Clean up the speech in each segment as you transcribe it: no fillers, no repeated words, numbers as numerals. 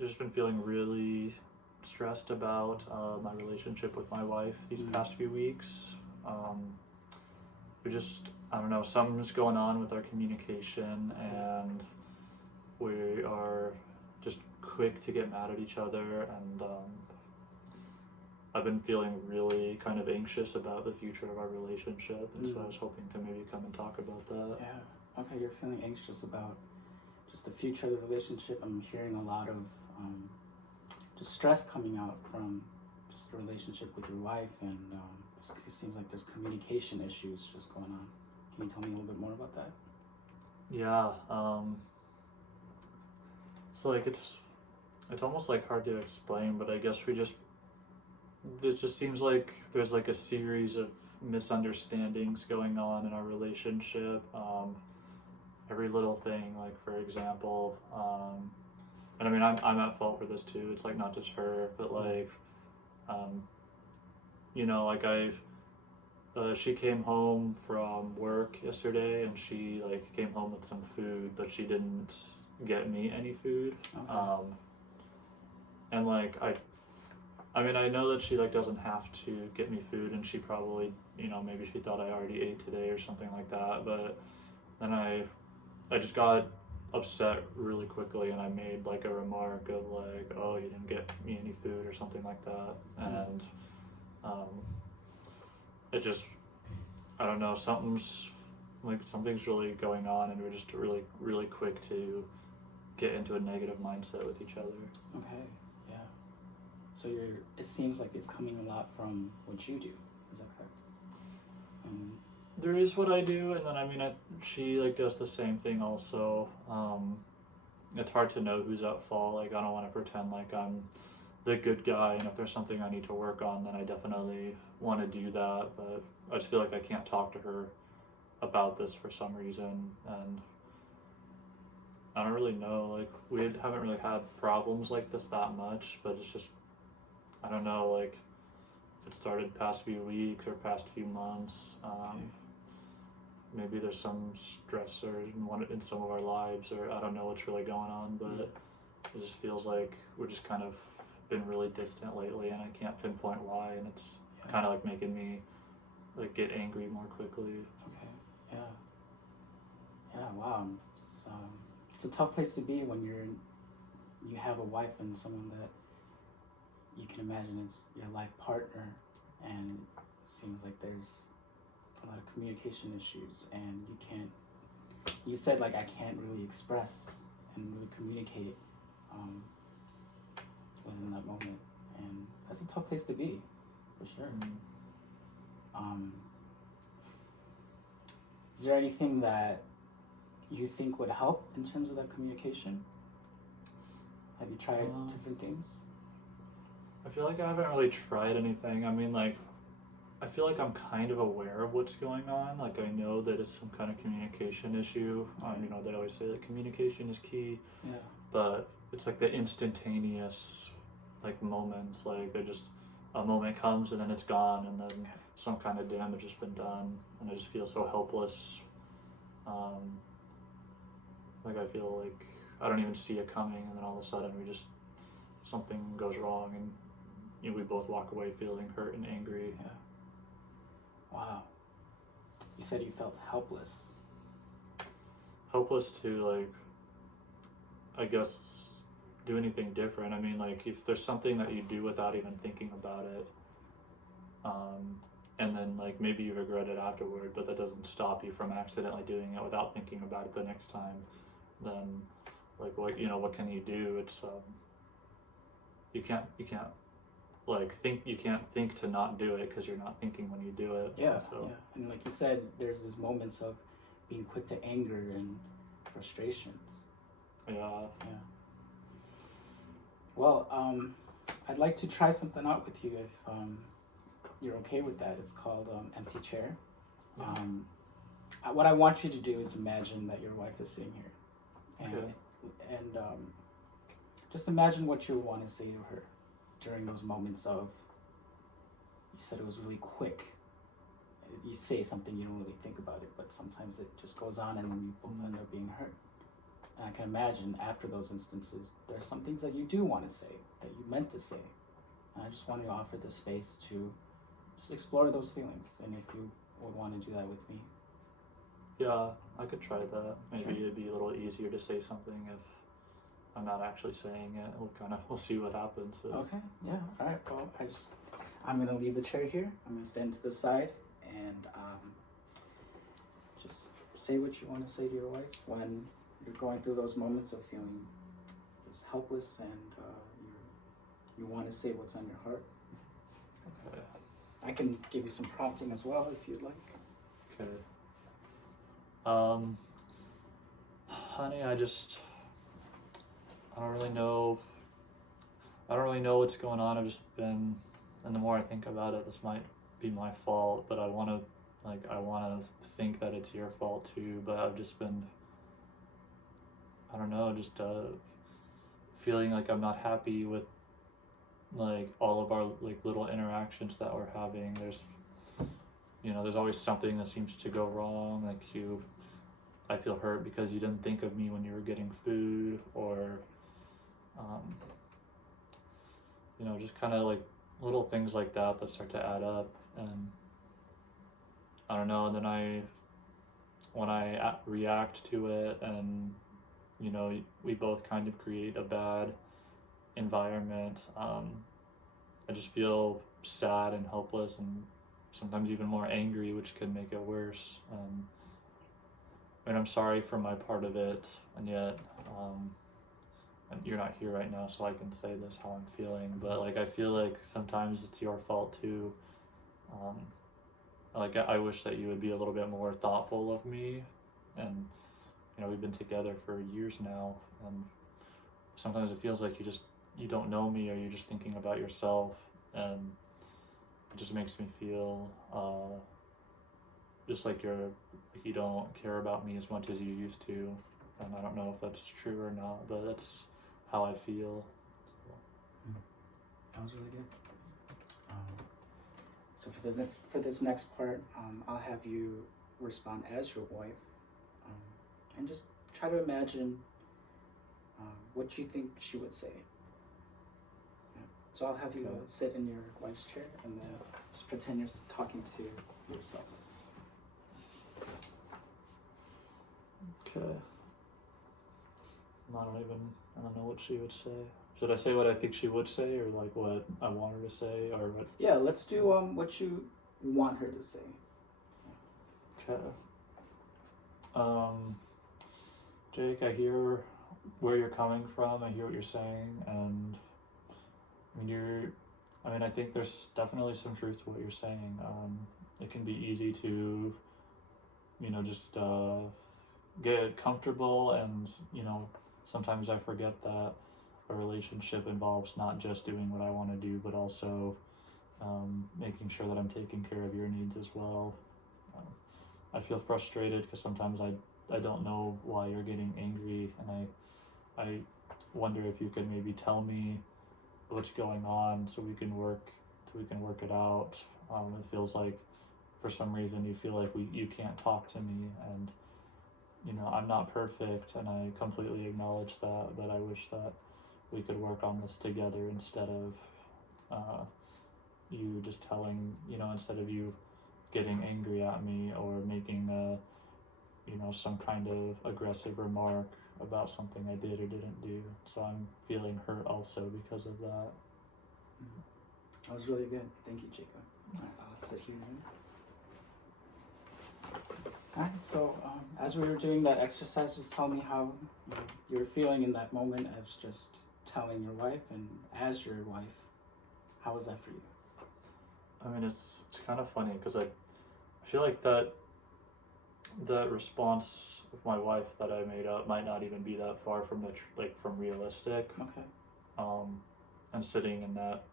I've just been feeling really stressed about my relationship with my wife these past few weeks. Um, we just, I don't know, something's going on with our communication, and we are just quick to get mad at each other. And I've been feeling really kind of anxious about the future of our relationship, and so I was hoping to maybe come and talk about that. Yeah. Okay, you're feeling anxious about just the future of the relationship. I'm hearing a lot of just stress coming out from just the relationship with your wife, and it seems like there's communication issues just going on. Can you tell me a little bit more about that? Yeah. So like it's almost like hard to explain, but I guess it just seems like there's like a series of misunderstandings going on in our relationship. Every little thing, like for example, and I mean I'm at fault for this too. It's like not just her, but like, um, like she came home from work yesterday, and she like came home with some food, but she didn't get me any food. Okay. And like I mean, I know that she like doesn't have to get me food, and she probably, maybe she thought I already ate today or something like that. But then I just got upset really quickly, and I made like a remark of like, "Oh, you didn't get me any food" or something like that, and um, it just, I don't know, something's really going on, and we're just really really quick to get into a negative mindset with each other. Okay. Yeah. So it seems like it's coming a lot from what you do. Is that correct? There is what I do, and then I mean, she like does the same thing also. It's hard to know who's at fault. Like I don't want to pretend like I'm the good guy, and if there's something I need to work on, then I definitely want to do that. But I just feel like I can't talk to her about this for some reason, and I don't really know. Like we haven't really had problems like this that much, but it's just, I don't know. Like it started past few weeks or past few months. Maybe there's some stressor in some of our lives, or I don't know what's really going on, but it just feels like we're just kind of been really distant lately, and I can't pinpoint why, and it's kind of like making me like get angry more quickly. Okay. Yeah. Yeah. Wow. It's a tough place to be when you have a wife and someone that you can imagine it's your life partner, and it seems like there's a lot of communication issues, and you said like I can't really express and really communicate within that moment, and that's a tough place to be, for sure. Is there anything that you think would help in terms of that communication? Have you tried different things? I feel like I haven't really tried anything. I mean, like, I feel like I'm kind of aware of what's going on. Like, I know that it's some kind of communication issue. They always say that communication is key. Yeah. But it's like the instantaneous, like, moments. Like, a moment comes and then it's gone, and then some kind of damage has been done, and I just feel so helpless. Like, I feel like I don't even see it coming, and then all of a sudden something goes wrong, and we both walk away feeling hurt and angry. Yeah. Wow. You said you felt helpless. Helpless to, like, I guess, do anything different. I mean, like, if there's something that you do without even thinking about it, and then, like, maybe you regret it afterward, but that doesn't stop you from accidentally doing it without thinking about it the next time, then, like, what can you do? It's, you can't like you can't think to not do it, because you're not thinking when you do it. Yeah. So. Yeah. And like you said, there's these moments of being quick to anger and frustrations. Yeah. Yeah. Well, I'd like to try something out with you if you're okay with that. It's called Empty Chair. Yeah. What I want you to do is imagine that your wife is sitting here, and just imagine what you would want to say to her during those moments of, you said it was really quick. You say something, you don't really think about it, but sometimes it just goes on, and then you both end up being hurt. And I can imagine after those instances, there's some things that you do want to say, that you meant to say. And I just want to offer the space to just explore those feelings, and if you would want to do that with me. Yeah, I could try that. Maybe Sure. it'd be a little easier to say something if I'm not actually saying it. We'll see what happens. So. Okay, yeah, all right. Well, I'm gonna leave the chair here. I'm gonna stand to the side and just say what you want to say to your wife when you're going through those moments of feeling just helpless and you want to say what's on your heart. Okay. I can give you some prompting as well if you'd like. Okay. Honey, I don't really know. I don't really know what's going on. I've just been, and the more I think about it, this might be my fault, but I want to think that it's your fault too. But I've just been, I don't know, just feeling like I'm not happy with like all of our like little interactions that we're having. There's always something that seems to go wrong. I feel hurt because you didn't think of me when you were getting food, or just kind of like little things like that start to add up. And I don't know, and then when I react to it, and we both kind of create a bad environment, I just feel sad and helpless, and sometimes even more angry, which can make it worse. I'm sorry for my part of it, and yet and you're not here right now, so I can say this how I'm feeling, but like I feel like sometimes it's your fault too. I wish that you would be a little bit more thoughtful of me, and we've been together for years now, and sometimes it feels like you don't know me, or you're just thinking about yourself, and it just makes me feel just like you don't care about me as much as you used to, and I don't know if that's true or not, but that's how I feel. That was really good. So for this next part, I'll have you respond as your wife, and just try to imagine what you think she would say. So I'll have you sit in your wife's chair, and then just pretend you're talking to yourself. Okay. I don't know what she would say. Should I say what I think she would say, or like what I want her to say, or what? Yeah, let's do what you want her to say. Okay. Jake, I hear where you're coming from. I hear what you're saying, and I think there's definitely some truth to what you're saying. It can be easy to, just get comfortable, and sometimes I forget that a relationship involves not just doing what I want to do, but also making sure that I'm taking care of your needs as well. I feel frustrated because sometimes I don't know why you're getting angry, and I wonder if you could maybe tell me what's going on so we can work it out. It feels like for some reason you feel like you can't talk to me, and I'm not perfect, and I completely acknowledge that, but I wish that we could work on this together instead of you just telling, instead of you getting angry at me or making some kind of aggressive remark about something I did or didn't do. So I'm feeling hurt also because of that. That was really good. Thank you, Jacob. All right, I'll sit here. All right, so as we were doing that exercise, just tell me how you're feeling in that moment as just telling your wife, and as your wife, how was that for you? It's kind of funny because I feel like that response of my wife that I made up might not even be that far from from realistic. Okay. And sitting in that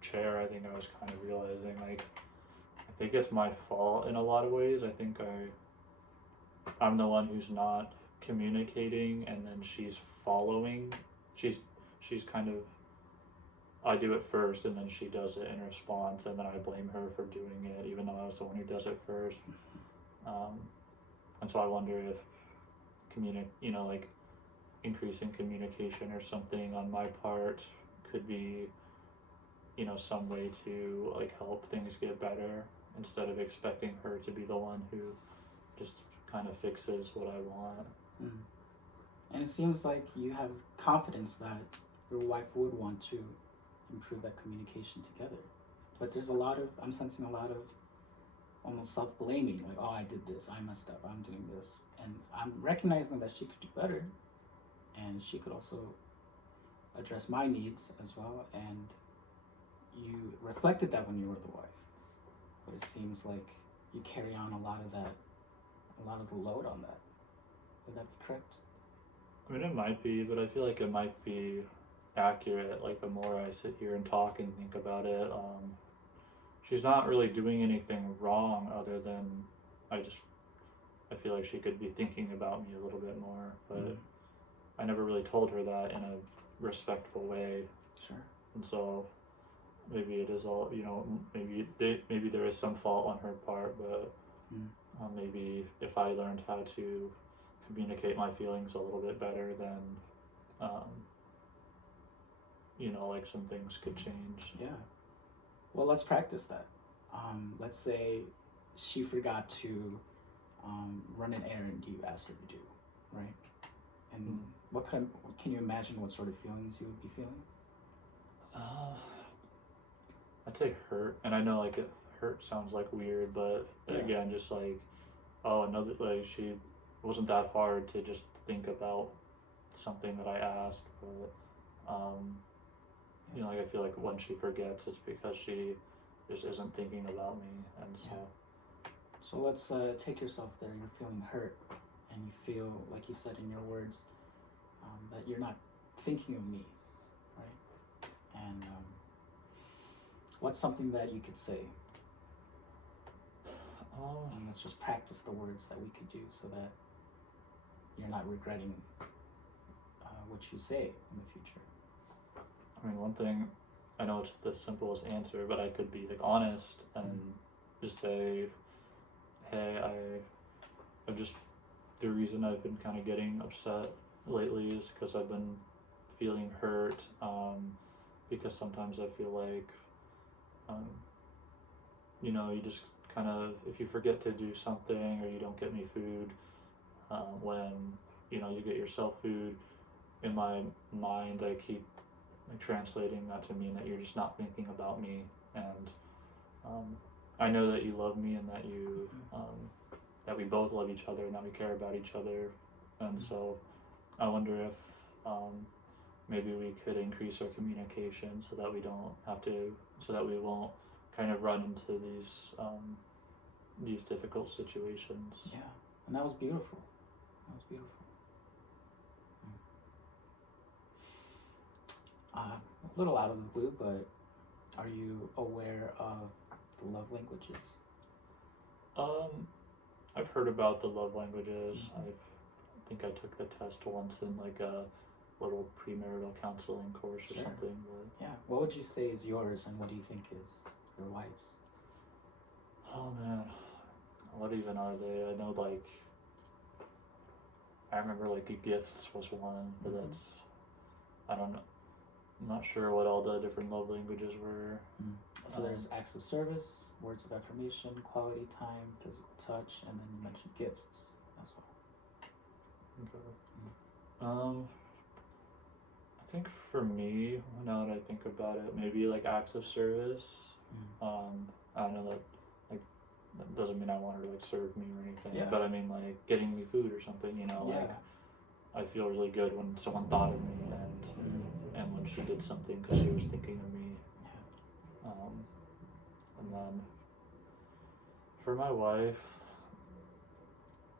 chair, I think I was kind of realizing I think it's my fault in a lot of ways. I think I'm the one who's not communicating, and then she's following. She's kind of, I do it first, and then she does it in response, and then I blame her for doing it, even though I was the one who does it first. And so I wonder if increasing communication or something on my part could be, you know, some way to like help things get better instead of expecting her to be the one who just kind of fixes what I want. Mm. And it seems like you have confidence that your wife would want to improve that communication together. But there's I'm sensing a lot of almost self-blaming, like, oh, I did this, I messed up, I'm doing this. And I'm recognizing that she could do better, and she could also address my needs as well. And you reflected that when you were the wife. But it seems like you carry on a lot of the load on that. Would that be correct? I mean, it might be, but I feel like it might be accurate. Like, the more I sit here and talk and think about it, she's not really doing anything wrong other than I feel like she could be thinking about me a little bit more, but I never really told her that in a respectful way. Sure. And so maybe it is all, you know, maybe there is some fault on her part, but maybe if I learned how to communicate my feelings a little bit better, then you know, like, some things could change. Yeah. Well, let's practice that. Let's say she forgot to run an errand you asked her to do, right? And can you imagine what sort of feelings you would be feeling? I'd say hurt, and I know, like, hurt sounds like weird, but again, just like, oh, another, like, she wasn't that hard to just think about something that I asked, but you know, like, I feel like when she forgets, it's because she just isn't thinking about me, and so. So let's take yourself there. You're feeling hurt, and you feel, like you said in your words, that you're not thinking of me, right? And what's something that you could say? And let's just practice the words that we could do so that you're not regretting what you say in the future. I mean, one thing, I know it's the simplest answer, but I could be, like, honest and just say, hey, I've just, the reason I've been kind of getting upset lately is because I've been feeling hurt, because sometimes I feel like, you know, you just kind of, if you forget to do something or you don't get me food, when, you know, you get yourself food, in my mind I keep, like, translating that to mean that you're just not thinking about me, and I know that you love me and that you that we both love each other and that we care about each other, and so I wonder if maybe we could increase our communication so that we won't kind of run into these difficult situations. Yeah, and that was beautiful. A little out of the blue, but are you aware of the love languages? I've heard about the love languages. I think I took the test once in, like, a little premarital counseling course or something. But yeah, what would you say is yours, and what do you think is your wife's? Oh man, what even are they? I know, like, I remember, like, gifts was one, but that's, I don't know. I'm not sure what all the different love languages were. So there's acts of service, words of affirmation, quality time, physical touch, and then you mentioned gifts as well. Okay. I think for me, now that I think about it, maybe, like, acts of service. I know that, like, that doesn't mean I want her to, like, serve me or anything, but I mean, like, getting me food or something, you know, like, I feel really good when someone thought of me, and when she did something because she was thinking of me. And then for my wife,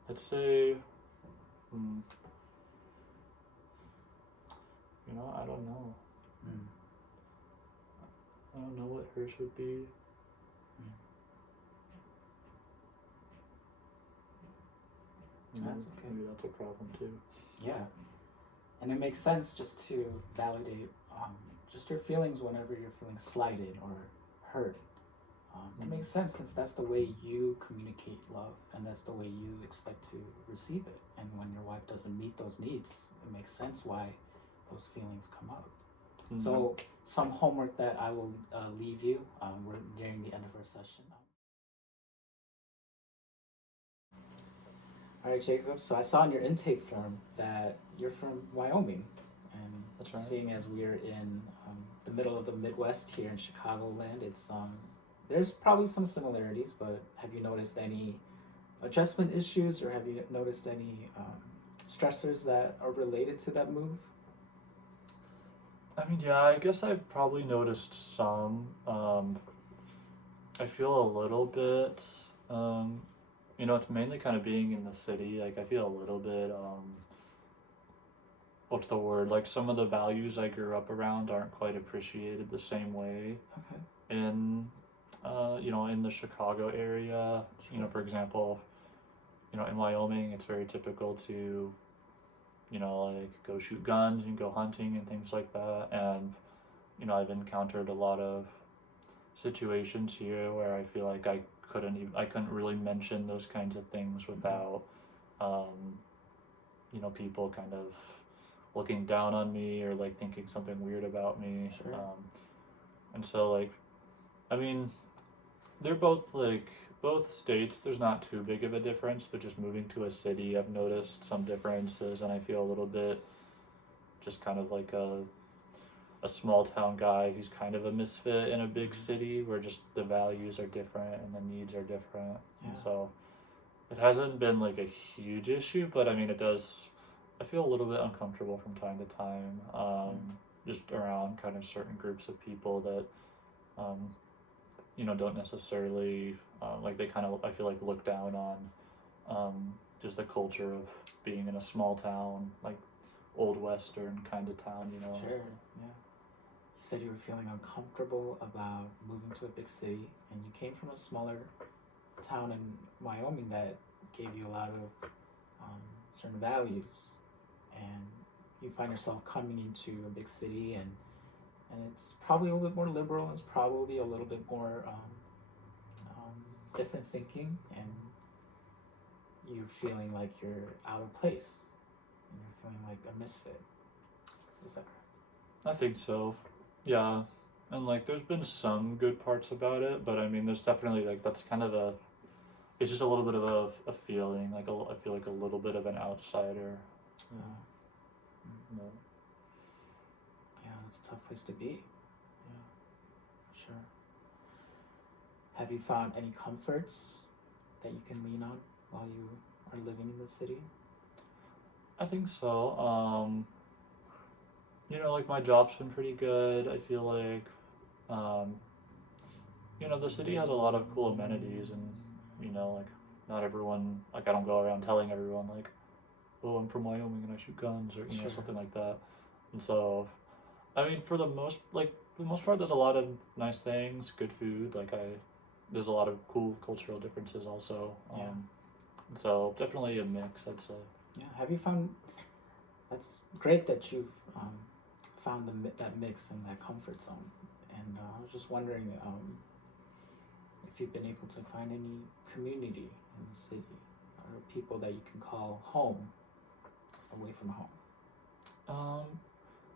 I'd say, you know, I don't know. I don't know what hers would be. That's okay. Maybe that's a problem too. Yeah, and it makes sense just to validate just your feelings whenever you're feeling slighted or hurt. It makes sense since that's the way you communicate love and that's the way you expect to receive it. And when your wife doesn't meet those needs, it makes sense why those feelings come up. So, some homework that I will leave you. We're nearing the end of our session. All right, Jacob. So I saw in your intake form that you're from Wyoming, and That's right. seeing as we're in the middle of the Midwest here in Chicagoland, it's there's probably some similarities, but have you noticed any adjustment issues, or have you noticed any stressors that are related to that move? I mean, yeah, I guess I've probably noticed some. I feel a little bit, it's mainly kind of being in the city. Like, I feel a little bit, what's the word? Like, some of the values I grew up around aren't quite appreciated the same way Okay. in, in the Chicago area. Sure. For example, in Wyoming, it's very typical to, like go shoot guns and go hunting and things like that. And, I've encountered a lot of situations here where I feel like I couldn't really mention those kinds of things without, people kind of looking down on me or like thinking something weird about me. Sure. And so like, I mean, they're both states. There's not too big of a difference, but just moving to a city, I've noticed some differences, and I feel a little bit just kind of like a small town guy who's kind of a misfit in a big city where just the values are different and the needs are different. And so it hasn't been like a huge issue, but I mean, I feel a little bit uncomfortable from time to time, just around kind of certain groups of people that, don't necessarily, like they kind of, I feel like, look down on just the culture of being in a small town, like old Western kind of town, Sure, yeah. You said you were feeling uncomfortable about moving to a big city, and you came from a smaller town in Wyoming that gave you a lot of certain values, and you find yourself coming into a big city, and it's probably a little bit more liberal. It's probably a little bit more different thinking, and you're feeling like you're out of place, and you're feeling like a misfit. Is that correct? I think so. Yeah. And like there's been some good parts about it, but I mean there's definitely like that's kind of it's just a little bit of a feeling, like I feel like a little bit of an outsider. No. Yeah, that's a tough place to be. Yeah, for sure. Have you found any comforts that you can lean on while you are living in the city? I think so. Like my job's been pretty good. I feel like, the city has a lot of cool amenities, and like not everyone, like I don't go around telling everyone like, oh, I'm from Wyoming and I shoot guns, or Sure. something like that. And so, I mean, for the most part, there's a lot of nice things, good food. There's a lot of cool cultural differences also. Yeah. So definitely a mix, I'd say. Yeah. Have you found? That's great that you've found that mix and that comfort zone. And I was just wondering if you've been able to find any community in the city or people that you can call home away from home.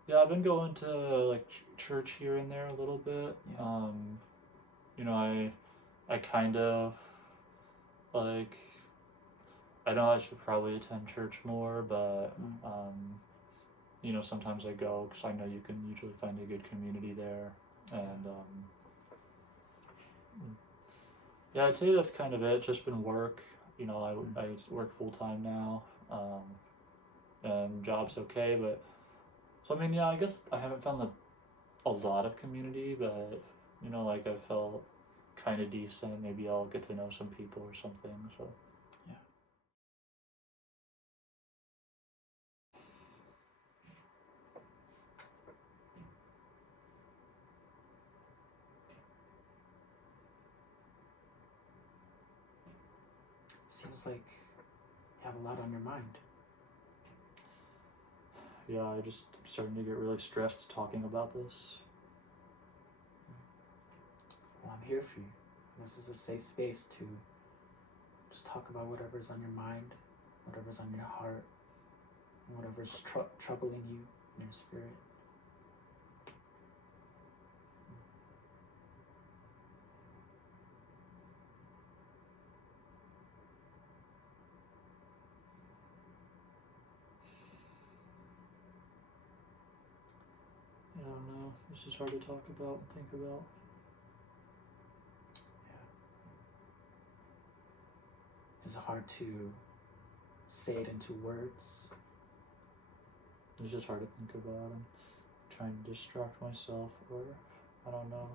Yeah, I've been going to like church here and there a little bit. Yeah. I kind of like, I know I should probably attend church more, but sometimes I go because I know you can usually find a good community there, and yeah, I'd say that's kind of it. Just been work. I work full time now, and job's okay, but so I mean, yeah, I guess I haven't found a lot of community, but like I felt kind of decent. Maybe I'll get to know some people or something. So Yeah. Seems like you have a lot on your mind. yeah, I just starting to get really stressed talking about this. Well, I'm here for you. This is a safe space to just talk about whatever's on your mind, whatever's on your heart, whatever's troubling you in your spirit. I don't know. This is hard to talk about and think about. Is it hard to say it into words? It's just hard to think about. I'm trying to distract myself, or I don't know.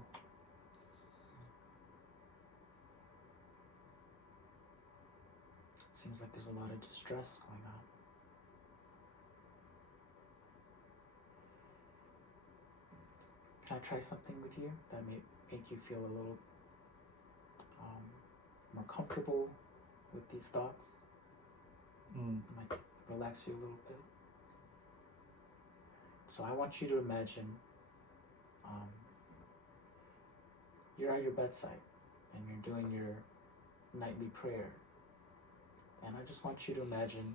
Seems like there's a lot of distress going on. Can I try something with you that may make you feel a little more comfortable with these thoughts? Might relax you a little bit. So I want you to imagine you're at your bedside and you're doing your nightly prayer. And I just want you to imagine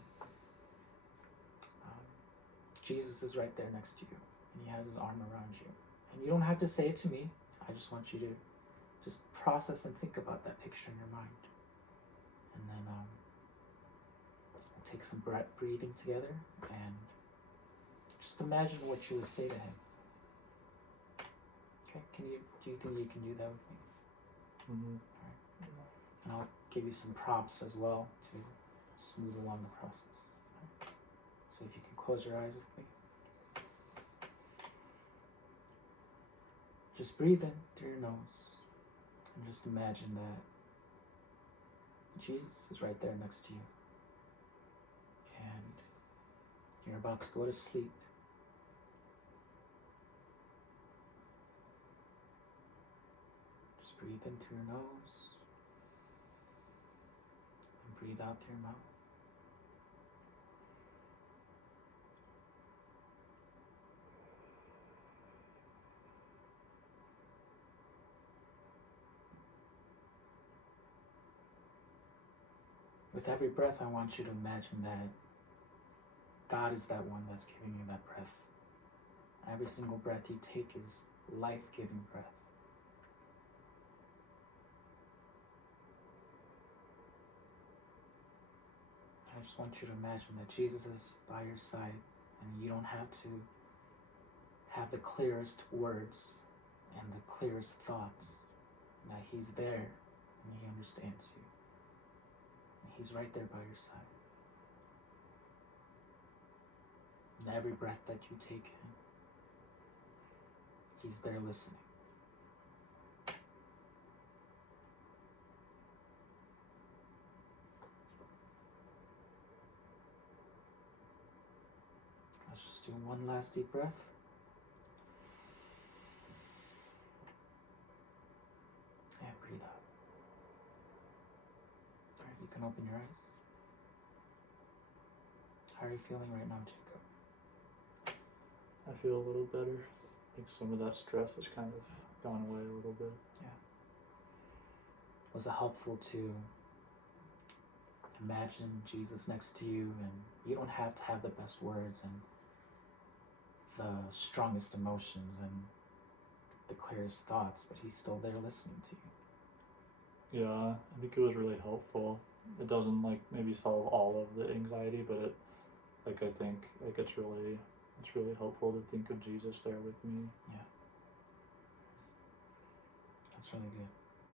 Jesus is right there next to you and he has his arm around you. And you don't have to say it to me. I just want you to just process and think about that picture in your mind. And then we'll take some breathing together and just imagine what you would say to him. Okay, do you think you can do that with me? Mm-hmm. All right. And I'll give you some prompts as well to smooth along the process. Right. So if you can close your eyes with me. Just breathe in through your nose and just imagine that Jesus is right there next to you. And you're about to go to sleep. Just breathe in through your nose and breathe out through your mouth. With every breath, I want you to imagine that God is that one that's giving you that breath. Every single breath you take is life-giving breath. I just want you to imagine that Jesus is by your side and you don't have to have the clearest words and the clearest thoughts. That he's there and he understands you. He's right there by your side. And every breath that you take in, he's there listening. Let's just do one last deep breath. And breathe out. Alright, you can open your eyes. How are you feeling right now, Jacob? I feel a little better. I think some of that stress has kind of gone away a little bit. Yeah. Was it helpful to imagine Jesus next to you, and you don't have to have the best words and the strongest emotions and the clearest thoughts, but he's still there listening to you? Yeah, I think it was really helpful. It doesn't maybe solve all of the anxiety, but it I think it's really helpful to think of Jesus there with me. Yeah. That's really good.